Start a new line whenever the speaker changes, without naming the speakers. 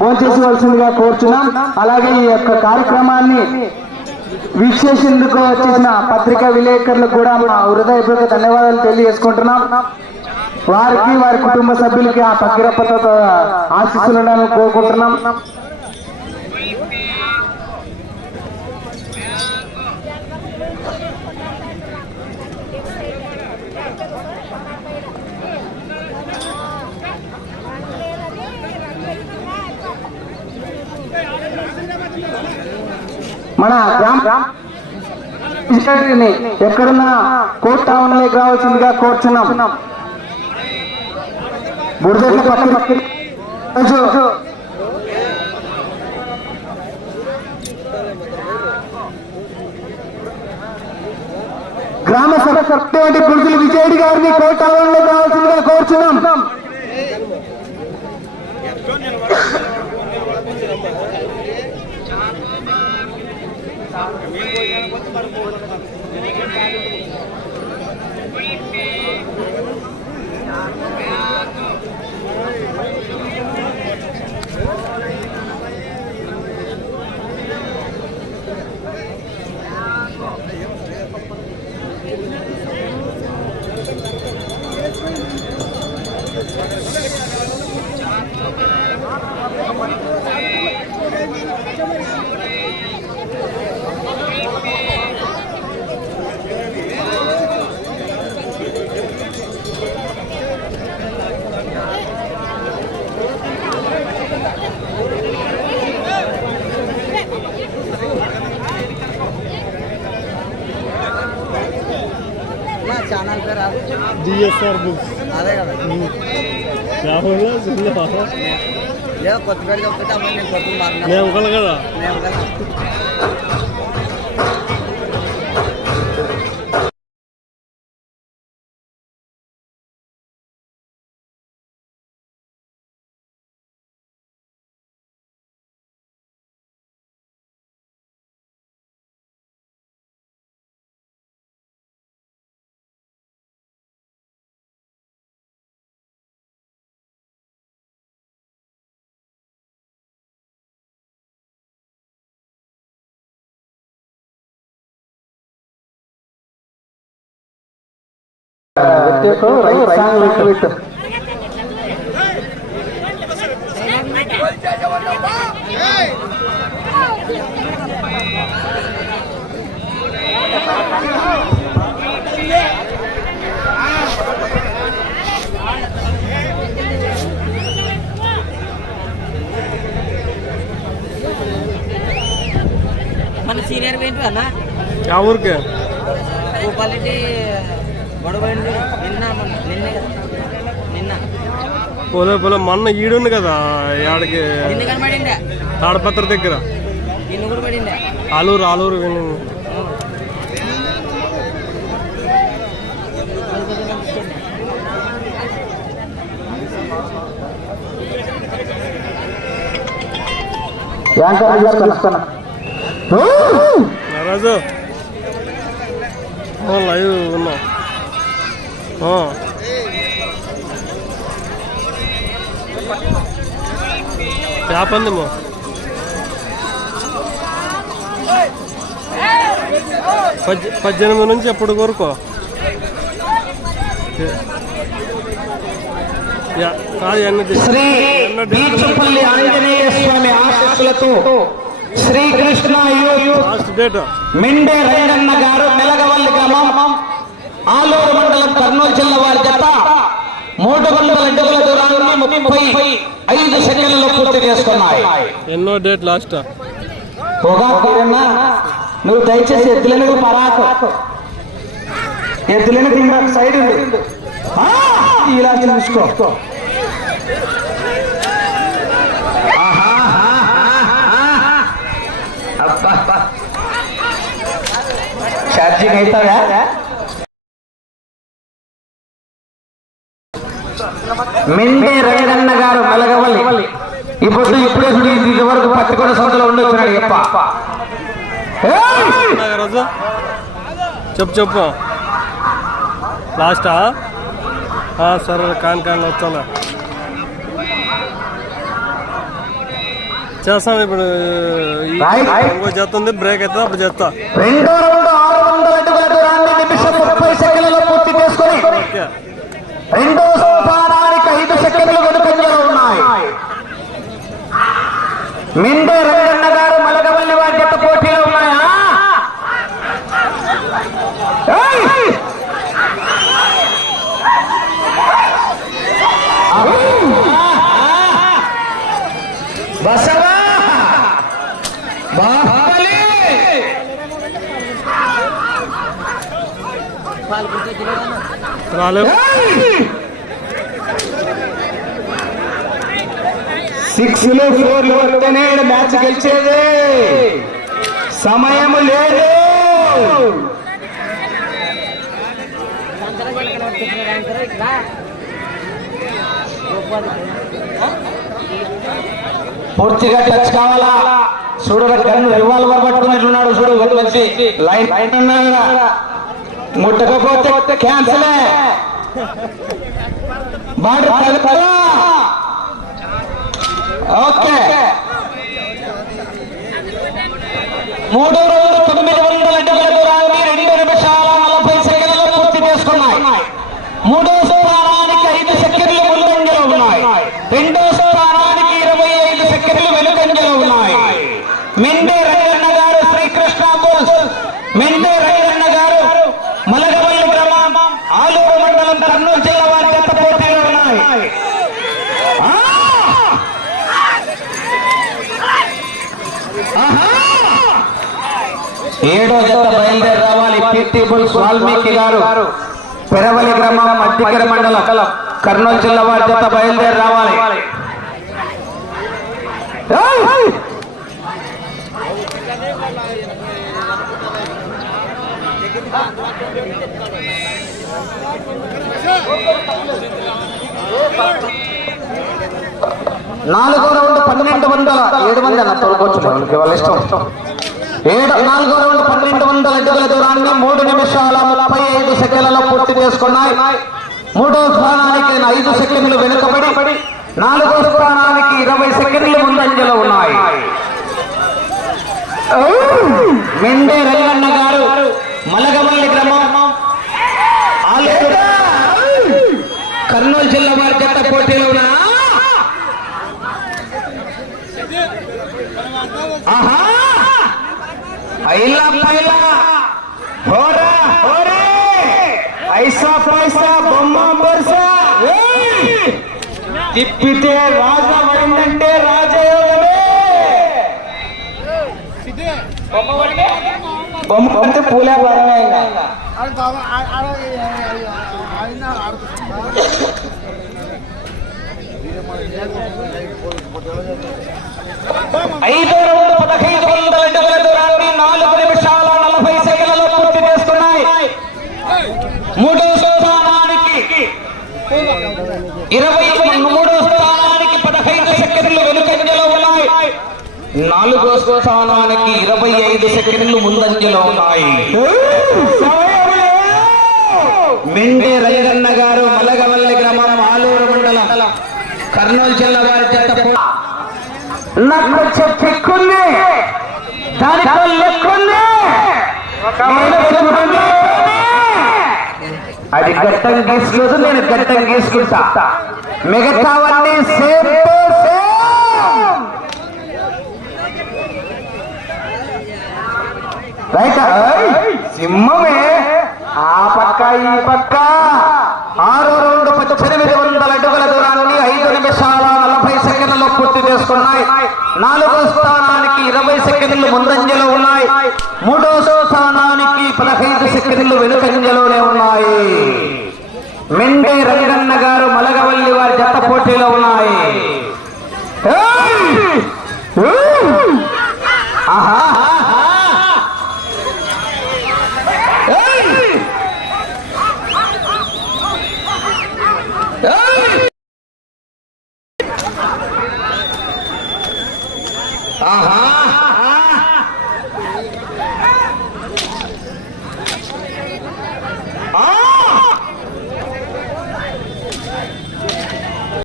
భోంచేసివలసిందిగా కోరుచున్నాం. అలాగే ఈ యొక్క కార్యక్రమాన్ని వీక్షేసేందుకు వచ్చేసిన పత్రికా విలేకరులకు కూడా మా హృదయపూర్వక ధన్యవాదాలు తెలియజేసుకుంటున్నాం. వారికి వారి కుటుంబ సభ్యులకి ఆ పక్కిరప్పతో ఆశీస్సులు ఉండాలని కోరుకుంటున్నాం. మన గ్రామ సెక్రటరీని ఎక్కడున్నా కోర్ట్ టౌన్ లేక రావాల్సిందిగా కోరుచున్నాం. బురదకి పక్కన గ్రామ సభ సత్యవంటి గురుజులు విజయుడి గారిని కోర్ట్ టౌన్లోకి రావాల్సిందిగా కోరుచున్నాం
ఛానల్ పేరు.
DSR books.
అదే కదా. ఏదో కొత్త పేరు చెప్తుంటే అమ్మాయి నేను కొత్త మారినా
నేను కదా?
నేను కదా మన సీనియర్ పెయింట్ అన్న?
ఆ ఊరికే
భూపాలరెడ్డి గొడవైంది నిన్న నిన్నే నిన్న.
పోలే పోలే మొన్న ఈడుంది కదా ఆడికి తాడపత్ర దగ్గర. ఆలూరు ఆలూరు విని రాజు లైవ్ ఉన్నాం పద్దె పద్దెనిమిది నుంచి ఎప్పుడు ఎన్నది
శ్రీ బీచపల్లి ఆంజనేయ స్వామి ఆశీస్సులతో శ్రీకృష్ణ యూత్ మిండే గారు మెలగవల్లి గ్రామం. ఆలూరు మండలం కర్నూలు జిల్లా వారి జత మూడు వందల అడుగుల దూరాన్ని ముప్పై ఐదు సెకండ్లలో పూర్తి చేసుకున్నాయి.
ఎన్నో డేట్ లాస్ట్.
నువ్వు దయచేసి ఎద్దులను పరాకు. ఎద్దులను సైడ్ ఉండు. ఇలా చూసుకో. ఛార్జింగ్ అవుతావా మెండే రంగన్న గారు మెలగవల్లి. ఇప్పుడు ఇప్పుడే చూడు, ఇది పట్టుకున్న సొంతలో ఉండొచ్చున్నాడు ఎప్ప
చెప్పు చెప్పు. లాస్టా? సరే కాని కాని వచ్చాలా చేస్తాను ఇప్పుడు. ఈ-. ఇంకో చేస్తుంది బ్రేక్ అవుతుంది అప్పుడు చేస్తా.
రెండో రౌండ్ ఆరు వందల అడుగుల దూరాన్ని నిమిషం ముప్పై సెకండ్లలో పూర్తి చేసుకొని
ఓకే.
రెండో స్థానానికి ఐదు సెకండ్లు వెనుకంజలో ఉన్నాయి మిండే రంగన్న గారు మలగవల్లి వారి జత పోటీలో ఉన్నాయా! బసవా! బాహుబలి! సిక్స్లో ఫోర్లు వస్తేనే మ్యాచ్ గెలిచేది. సమయం లేదు. పూర్తిగా టచ్ కావాలా? చూడు గన్ను రివాల్వర్ పట్టుకున్నట్లున్నాడు చూడు ఒకటి వచ్చి. లైన్ లైన్ ఉన్నాడు ముట్టకపోతే క్యాన్సలే బాడీ ఓకే. మూడు రోజులు తొమ్మిది వందల అడుగుల దూరాన్ని రెండు నిమిషాల నలభై సెకండ్లు పూర్తి చేసుకున్నాయి. మూడో స్థానానికి ఐదు సెకండ్లు ముందంజలో ఉన్నాయి. రెండో స్థానానికి ఇరవై ఐదు సెకండ్లు వెనుకంజలో ఉన్నాయి. మెండే రైలన్న గారు శ్రీకృష్ణ బోస్ మెండే రైలన్న గారు మలగవల్లి గ్రామం ఆలూరు మండలం కర్నూలు జిల్లా వారి గత పోటీలో ఉన్నాయి ఆ! ఆహా! ఏడో జత బయలుదేరి రావాలి పీటీ బుల్స్ వాల్మీకి గారు. పెరవలి గ్రామం మధ్యకర మండలం కర్నూలు జిల్లా వారి జత బయలుదేరి రావాలి. నాలుగో రౌండ్ పన్నెండు వందల ఏడు మంది. అన్న వాళ్ళ ఇష్టం. ఏడు నాలుగో రౌండ్ పన్నెండు వందల అడుగుల దూరాన్ని మూడు నిమిషాల ముప్పై ఐదు సెకండ్లలో పూర్తి చేసుకున్నాయి. మూడో స్థానానికి ఐదు సెకండ్లు వెనుకబడి నాలుగో స్థానానికి ఇరవై సెకండ్లు ముందంజలో ఉన్నాయి. మెండే రంగన్న గారు మలగమల్లి గ్రామం కర్నూలు జిల్లా వారి జత పోటీలో ఉన్నా ఆహా ఐలా పైలా హోరా హోరే ఐసా పైసా బొమ్మ బొర్సా ఏయ్! తిప్పితే రాజా పడిందంటే రాజయోగమే బొమ్మ బొమ్మితే పూలే పరమే ఇంకా ఐదో రౌండ్ పదహైదు వందల అడుగుల దూరాన్ని నాలుగు నిమిషాల నలభై సెకండ్లలో పూర్తి చేసుకున్నాయి మూడో స్థానానికి ఇరవై మూడో స్థానానికి పదహైదు సెకండ్లు వెనుకంజలో ఉన్నాయి. నాలుగో స్థానానికి ఇరవై ఐదు సెకండ్లు ముందంజలో ఉన్నాయి. మెండే రంగన్న గారు మలగవల్లి గ్రామం ఆలూరు మండలం కర్నూలు జిల్లా వారి చేత నాకు చెక్కుంది దానితో లెక్కుంది అది గట్టం గీసుకోదు నేను గట్టం గీసుకుంటా. మిగతావన్నీ సేమ్ రైట్ సింహమే. ఆ పక్క ఈ పక్క. ఆరో రౌండ్ పద్దెనిమిది వందల అడుగుల దూరాన్ని ఐదు నిమిషాల నలభై సెకండ్లలో పూర్తి చేసుకున్నాయి. నాలుగో స్థానానికి ఇరవై సెకండ్లు ముందంజలో ఉన్నాయి. మూడో స్థానానికి పదహైదు సెకండ్లు వెనుకంజలోనే ఉన్నాయి. మెండే రంగన్న గారు మలగవల్లి వారి జత పోటీలో ఉన్నాయి. ఆహా! ఆహా